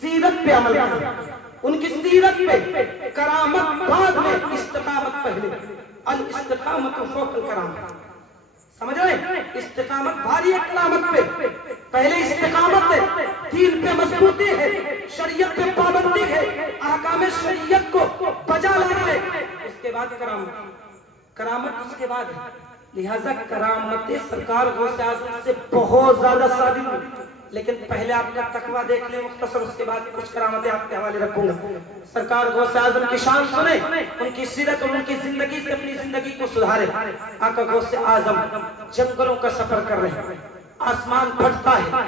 سیرت پہ عمل کرنا، ان کی سیرت پہ، کرامت بعد میں، استقامت پہلے، الاستقامت فوق الکرامت، سمجھ رہے ہیں؟ استقامت بھاری ہے کرامت پہ، پہلے استقامت ہے، دین پہ مضبوطی ہے، شریعت پہ پابندی ہے، احکام شریعت کو بجا لانا ہے، اس کے بعد کرامت اس کے بعد ہے۔ لہذا کرامت سرکار غوث اعظم سے بہت زیادہ ثابت ہوئی، لیکن پہلے آپ کا تقویٰ دیکھ لیں مختصر، اس کے بعد کچھ کرامتیں آپ کے حوالے رکھوں گا۔ سرکار غوث اعظم کی شان سنیں، ان کی سیرت اور ان کی زندگی سے اپنی زندگی کو سدھارے۔ آقا غوث اعظم جنگلوں کا سفر کر رہے ہیں، آسمان پھٹتا ہے،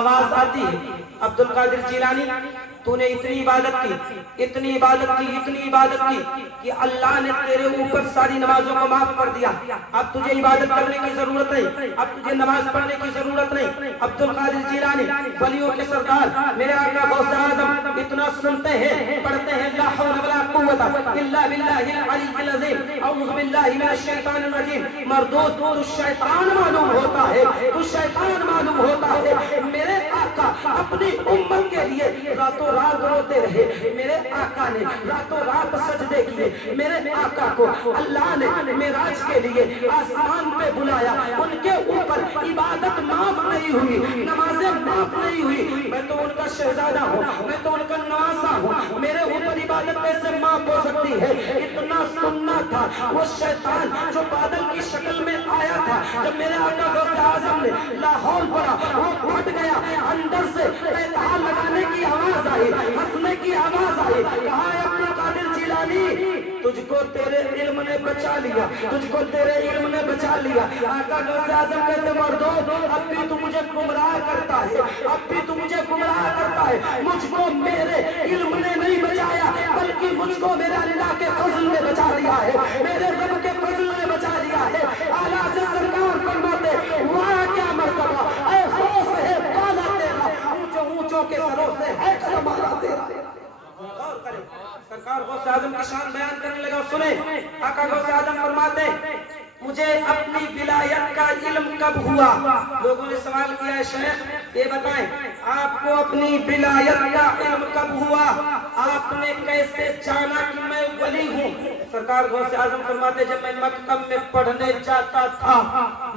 آواز آتی ہے، عبد القادر جیلانی تو نے اتنی عبادت کی، اتنی عبادت کی، اتنی عبادت کی کہ اللہ نے تیرے اوپر ساری نمازوں کو معاف کر دیا، اب تجھے عبادت کرنے کی ضرورت نہیں، اب تجھے نماز پڑھنے کی ضرورت نہیں۔ عبد القادر جیلانی ولیوں کے سردار میرے آقا غوث اعظم اتنا سنتے ہیں، پڑھتے ہیں لا حول ولا قوت الا باللہ العلی العظیم، اعوذ باللہ من الشیطان الرجیم، مردود تو شیطان معلوم ہوتا ہے، تو شیطان معلوم ہوتا ہے۔ میرے آقا اپنی امت کے لیے راتوں رات روتے رہے، میرے آقا نے راتوں رات سجدے کیے، میرے آقا کو اللہ نے معراج کے لیے آسمان پہ بلایا، ان کے اوپر عبادت معاف نہیں ہوئی، نمازیں معاف نہیں ہوئی۔ میں تو ان کا شہزادہ ہوں، میں تو ان کا نواسا ہوں، میرے اوپر عبادت کیسے معاف ہو سکتی ہے؟ اتنا سننا تھا۔ وہ شیطان جو بادل کی شکل میں آیا تھا، جب میرے آقا غوث اعظم نے لاہور پڑا، وہ پھٹ گیا، اندر سے بیتحال لگانے کی آواز آئی، ہنسنے کی آواز آئی، کہا ہے عبد القادر جیلانی تجھ کو تیرے علم نے بچا لیا، تجھ کو تیرے علم نے بچا لیا۔ آقا غوث اعظم کہتے مردود اب بھی تو مجھے گمراہ کرتا ہے، اب بھی تو مجھے گمراہ کرتا ہے، مجھ کو میرے علم نے نہیں بچایا بلکہ مجھ کو میرے اللہ کے فضل نے بچا لیا ہے، میرے رب کے فضل نے بچا لیا ہے۔ اعلیٰ سے سرکار فرماتے وہاں کیا مرتبہ، اے خوف ہے بالا تیرا، اونچوں اونچوں کے سروں سے ہے قدم آلا تیرا۔ غور کریں، سرکار غوث اعظم کی شان بیان کرنے لگا، سنیں آقا غوث اعظم فرماتے مجھے اپنی ولایت کا علم کب ہوا؟ لوگوں نے سوال کیا ہے شیخ یہ بتائیں آپ کو اپنی ولایت کا علم کب ہوا؟ آپ نے کیسے جانا کہ میں ولی ہوں؟ سرکار غوث اعظم فرماتے جب میں مکتب میں پڑھنے جاتا تھا،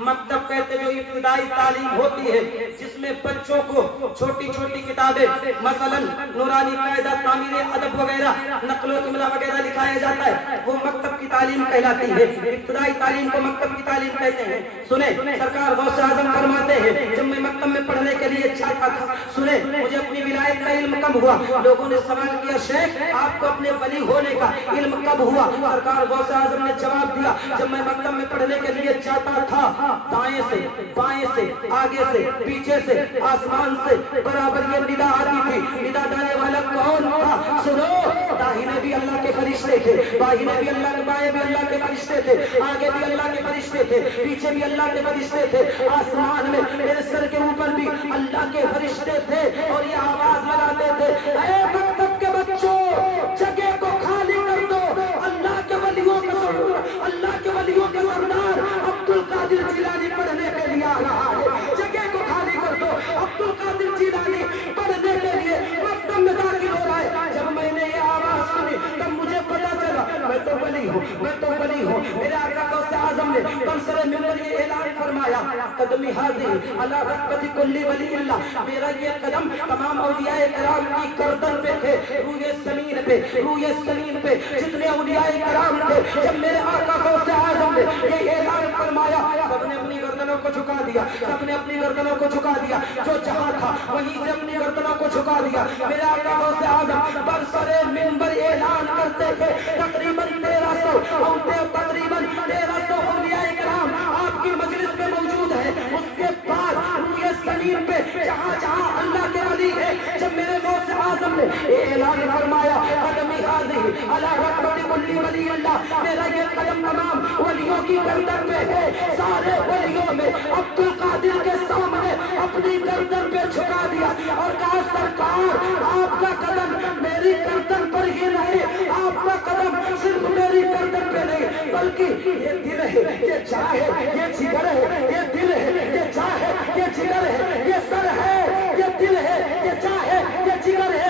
مکتب کہتے جو ابتدائی تعلیم ہوتی ہے جس میں بچوں کو چھوٹی چھوٹی کتابیں مثلا نورانی قاعدہ تعمیر ادب وغیرہ نقل و جملہ وغیرہ لکھایا جاتا ہے، وہ مکتب کی تعلیم کہلاتی ہے، ابتدائی تعلیم کو مکتب کی تعلیم کہتے ہیں۔ سنیں سرکار غوث اعظم فرماتے ہیں جب میں مکتب میں پڑھنے کے لیے جاتا تھا، سنیں مجھے اپنی ولایت کا علم کب ہوا؟ لوگوں نے سوال کیا شیخ آپ کو اپنے ولی ہونے کا علم کب ہوا؟ سرکار غوث اعظم نے جواب دیا جب میں مکتب میں پڑھنے کے لیے جاتا تھا، دائیں سے بائیں سے آگے سے پیچھے سے آسمان سے برابر یہ ندا آتی تھی، ندا دینے والا کون تھا؟ سنو داہنے بھی اللہ کے فرشتے تھے، بائیں بھی اللہ کے، بائیں بھی اللہ کے فرشتے تھے، آگے بھی اللہ کے فرشتے تھے، پیچھے بھی اللہ کے فرشتے تھے، آسمان میں میرے سر کے اوپر بھی اللہ کے فرشتے تھے اور یہ آواز لگاتے تھے اے مکتب کے بچوں جگہ کو خالی کر دو، اللہ کے ولیوں کا سردار، اللہ کے ولیوں کا سردار عبد القادر جیلانی پڑھنے کے لیے آ رہا ہے، جگہ کو خالی کر دو، عبد القادر جیلانی پڑھنے کے لیے مکتب میں داخل ہو رہا ہے۔ جب میں نے یہ آواز سنی تب مجھے پتا چلا میں تو ولی ہوں، میں تو ولی ہوں۔ میرے آقا غوث اعظم نے بنسر ممبر یہ اعلان فرمایا قدمی حاضر علی رکبت کل ولی اللہ، میرا یہ قدم تمام اولیاء کرام کی گردن پہ تھے، روئے زمین پہ، روئے زمین پہ جتنے اولیاء کرام تھے، جب میرے آقا غوث اعظم نے یہ اعلان فرمایا سب نے اپنی گردنوں کو جھکا دیا، سب نے اپنی گردنوں کو جھکا دیا، جو جہاں تھا وہیں سے اپنی گردنوں کو جھکا دیا۔ میرے آقا غوث اعظم برسر ممبر اعلان کرتے تھے تقریباً 1300 اولیاء کرام آپ کی مجلس میں موجود ہے، اس کے بعد روئے زمین پہ جہاں جہاں اللہ کے ولی ہے، جب میرے غوث اعظم نے اعلان فرمایا قدمی حاضر علی رکبت کل ولی اللہ، میرا یہ قدم تمام ولیوں کی گردن پہ ہے، سارے ولیوں میں عبد القادر کے سامنے اپنی گردن پہ جھکا دیا اور کہا سرکار آپ کا قدم میری گردن پر ہی نہیں، آپ کا قدم صرف میری گردن پہ نہیں بلکہ یہ دل ہے، یہ جاں ہے، یہ جگر ہے، یہ دل ہے، یہ جاں ہے، یہ جگر ہے، یہ سر ہے، یہ دل ہے، یہ جاں ہے، یہ جگر ہے،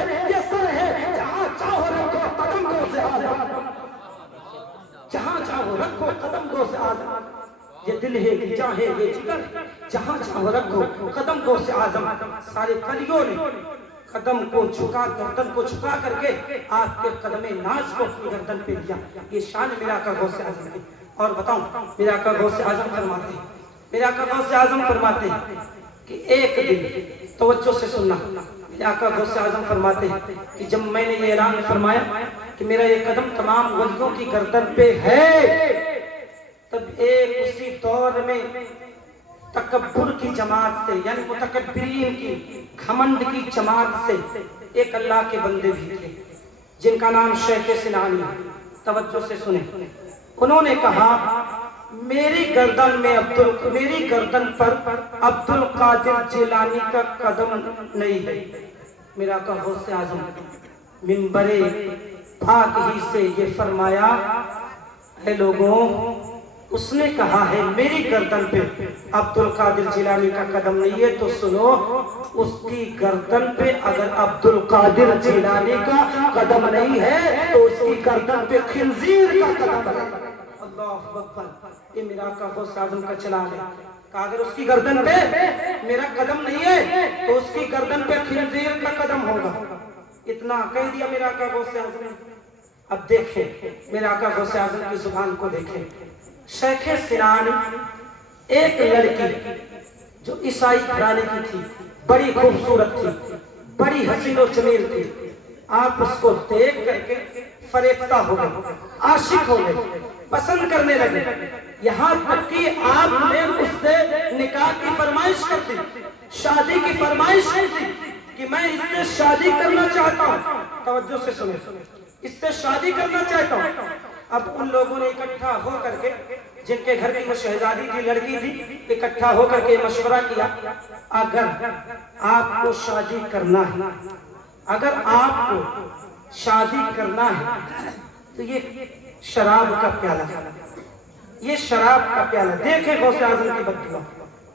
یہ دل ہے یہ جاں ہے یہ جگر جہاں جہاں رکھو قدم کو سے اعظم سارے ولیوں نے قدم کو جھکا گردن کو جھکا کر کے آپ کے قدم ناز کو اپنی گردن پہ دیا. یہ شان میرا آقا غوث اعظم کی. اور بتاؤں میرا آقا غوث اعظم فرماتے ہیں میرا آقا غوث اعظم فرماتے ہیں کہ ایک دن توجہ سے سننا میرا آقا غوث اعظم فرماتے ہیں کہ جب میں نے یہ اعلان فرمایا کہ میرا یہ قدم تمام ولیوں کی گردن پہ ہے تب ایک اسی دور میں تکبر کی جماعت سے یعنی متکبرین کی گھمنڈ کی جماعت سے ایک اللہ کے بندے بھی تھے جن کا نام شیخ سنانی ہے. توجہ سے سنیں. انہوں نے کہا میری گردن پر عبد القادر جیلانی کا قدم نہیں ہے. میرا آقا غوث اعظم منبر پاک ہی سے یہ فرمایا اے لوگوں اس نے کہا ہے میری گردن پہ عبد القادر جیلانی کا قدم نہیں ہے تو سنو اس کی گردن پہ اگر عبد القادر جیلانی کا قدم نہیں ہے تو اس کی گردن پہ خنزیر کا قدم ہے. اللہ اکبر. یہ میرا آقا غوث اعظم کا چلان ہے. کہا اگر اس کی گردن پہ میرا قدم نہیں ہے تو اس کی گردن پہ خنزیر کا قدم ہوگا. اتنا کہہ دیا میرا آقا غوث اعظم نے. اب دیکھیں میرا آقا غوث اعظم کی زبان کو دیکھیں. شیخ سنان ایک لڑکی جو عیسائی گھرانے کی تھی بڑی خوبصورت تھی بڑی حسین و جمیل تھی. آپ اس کو دیکھ کر کے فریفتہ ہو گئے عاشق ہو گئے پسند کرنے لگے. یہاں تک کہ آپ نے اس سے نکاح کی فرمائش کر دی شادی کی فرمائش کی تھی کہ میں اس سے شادی کرنا چاہتا ہوں. توجہ سے سنیں اس سے شادی کرنا چاہتا ہوں. اب ان لوگوں نے اکٹھا ہو کر کے جن کے گھر کی وہ شہزادی تھی لڑکی تھی اکٹھا ہو کر کے مشورہ کیا اگر آپ کو شادی کرنا ہے اگر آپ کو شادی کرنا ہے تو یہ شراب کا پیالہ یہ شراب کا پیالہ دیکھیں غوث اعظم کی بددعا.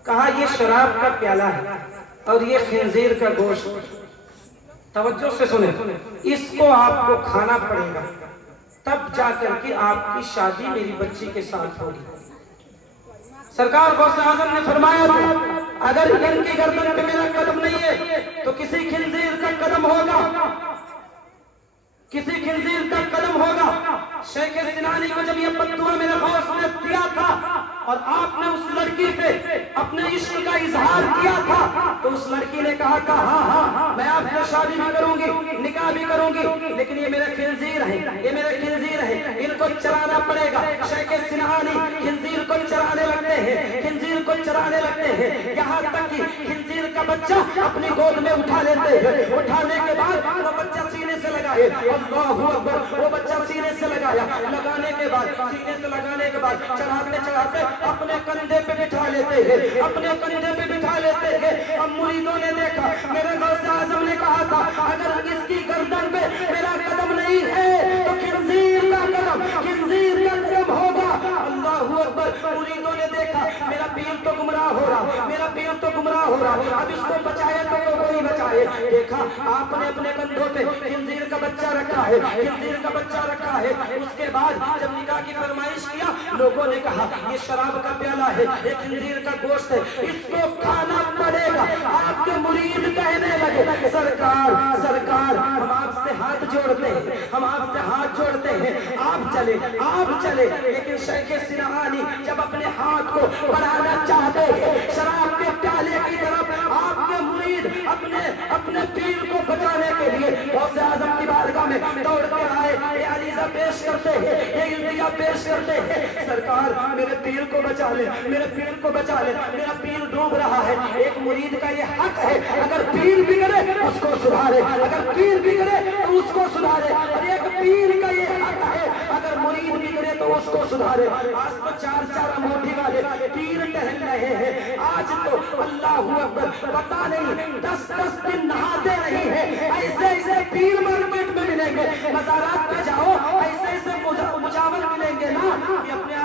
کہا یہ شراب کا پیالہ ہے اور یہ خنزیر کا گوشت. توجہ سے سنیں اس کو آپ کو کھانا پڑے گا تب جا کر کے آپ کی شادی میری بچی کے ساتھ ہوگی. سرکار غوث اعظم نے فرمایا تھا اگر ان کی گردن پہ میرا قدم نہیں ہے تو کسی خنزیر کا قدم ہوگا کسی خنزیر کا قدم ہوگا. شیخ سنانی کو جب یہ بددعا میرے غوث نے دیا تھا اور آپ نے اس لڑکی پہ اپنے عشق کا اظہار کیا تھا تو اس لڑکی نے کہا کہ ہاں میں آپ سے شادی بھی کروں گی نکاح بھی کروں گی لیکن یہ میرے خنزیر ہیں ان کو چرانا پڑے گا. شیخ سنانی خنزیر کو چرانے لگتے ہیں یہاں تک کہ خنزیر کا بچہ اپنی گود میں اٹھا لیتے ہیں. اٹھانے کے بعد وہ بچہ سینے سے لگائے اللہ اکبر. وہ بچہ سینے سے لگایا لگانے کے بعد چڑھاتے اپنے کندھے پہ بٹھا لیتے ہیں اب مریدوں نے دیکھا میرے غوث اعظم نے کہا تھا اگر اس کی گردن پہ میرا قدم نہیں ہے تو خنزیر کا قدم ہوگا. اللہ اکبر. مریدوں نے دیکھا میرا پیر تو گمراہ ہو رہا اب اس کو بچائے تو کوئی بچائے. دیکھا آپ نے اپنے کندھوں پہ خنزیر کا بچہ رکھا ہے. اس کے بعد جب نکاح کی فرمائش کیا لوگوں نے کہا یہ شراب کا پیالہ ہے یہ خنزیر کا گوشت ہے اس کو کھانا پڑے گا. آپ کے مرید کہنے لگے سرکار ہم آپ سے ہاتھ جوڑتے ہیں آپ چلے. لیکن شیخ سنانی جب اپنے ہاتھ کو بڑھانا چاہتے ہیں شراب کے پیالے کی طرف آپ کے مرید اپنے پیر کو بچانے کے لیے غوث اعظم کی بارگاہ میں دوڑ کے آئے. یہ عریضہ پیش کرتے ہیں یہ التجا پیش کرتے ہیں سرکار میرے پیر کو بچا لے میرا پیر ڈوب رہا ہے. ایک مرید کا یہ حق ہے اگر پیر بگڑے اس کو سدھارے اور ایک پیر کا یہ حق ہے اگر مرید بگڑے تو اس کو سدھارے. آج تو چار موٹی والے پیر ٹہل رہے ہیں. آج تو اللہ اکبر پتہ نہیں 10 دن نہاتے نہیں ہیں. ایسے پیر مارکیٹ میں ملیں گے مزارات پہ جاؤ ایسے مجاور ملیں گے نا کہ اپنے